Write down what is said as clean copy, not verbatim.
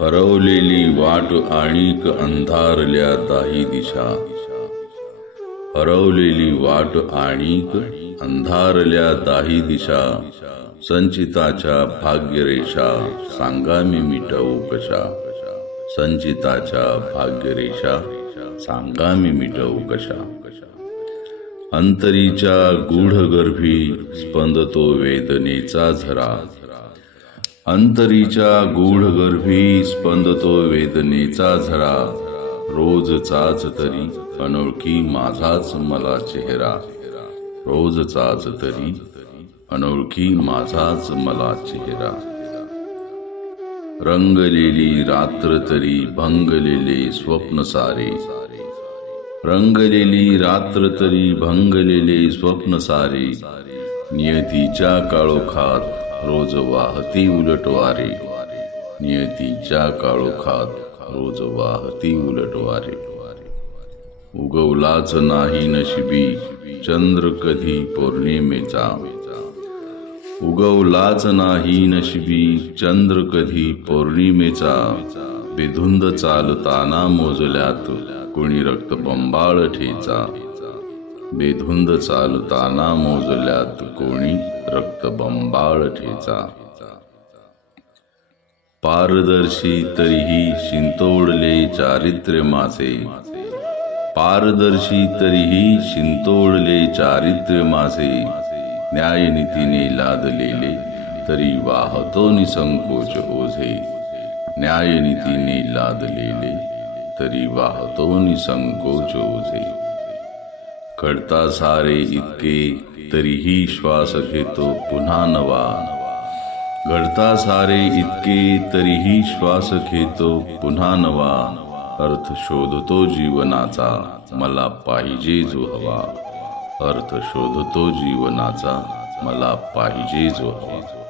हरवलेली वाट आणिक अंधारल्या दाही दिशा, हरवलेली वाट आणिक अंधारल्या दाही दिशा, संचिताच्या भाग्यरेषा सांगा मी मिटवू कशा, संचिताच्या भाग्यरेषा सांगा मी मिटवू कशा. अंतरीच्या गूढगर्भी स्पंदतो वेदनेचा झरा, अंतरीच्या गूढगर्भी स्पंदतो वेदनेचा झरा, रोजचाच तरी अनोळखी माझाच मला चेहरा, रोजचाच तरी अनोळखी माझाच मला चेहरा. रंगलेली रात्र तरी भंगलेले स्वप्न सारे, रंगलेली रात्र तरी भंगलेले स्वप्न सारे, नियतीच्या काळोखात रोज वाहती उलटवारे, नियतीच्या काळोखात रोज वाहती उलटवारे. उगवलाच नाही नशिबी चंद्र कधी पौर्णिमेचा, उगवलाच नाही नशिबी चंद्र कधी पौर्णिमेचा, बेधुंद चालताना मोजल्यात कोणी रक्तबंबाळ ठेचा, बेधुंद चालताना मोजल्यात कोणी रक्तबंबाळ ठेचा. पारदर्शी तरीही शिंतोडले चारित्र्य माझे, पारदर्शी तरीही शिंतोडले चारित्र्य माझे, न्यायनीतीने लादलेले तरी वाहतो निसंकोच ओझे, न्यायनीतीने लादलेले तरी वाहतो निसंकोच ओझे. घडता सारे इतके तरीही श्वास घेतो पुन्हा नवा, घडता सारे इतके तरीही श्वास घेतो पुन्हा नवा, अर्थ शोधतो जीवनाचा मला पाहिजे जो हवा, अर्थ शोधतो जीवनाचा मला पाहिजे जो हवा.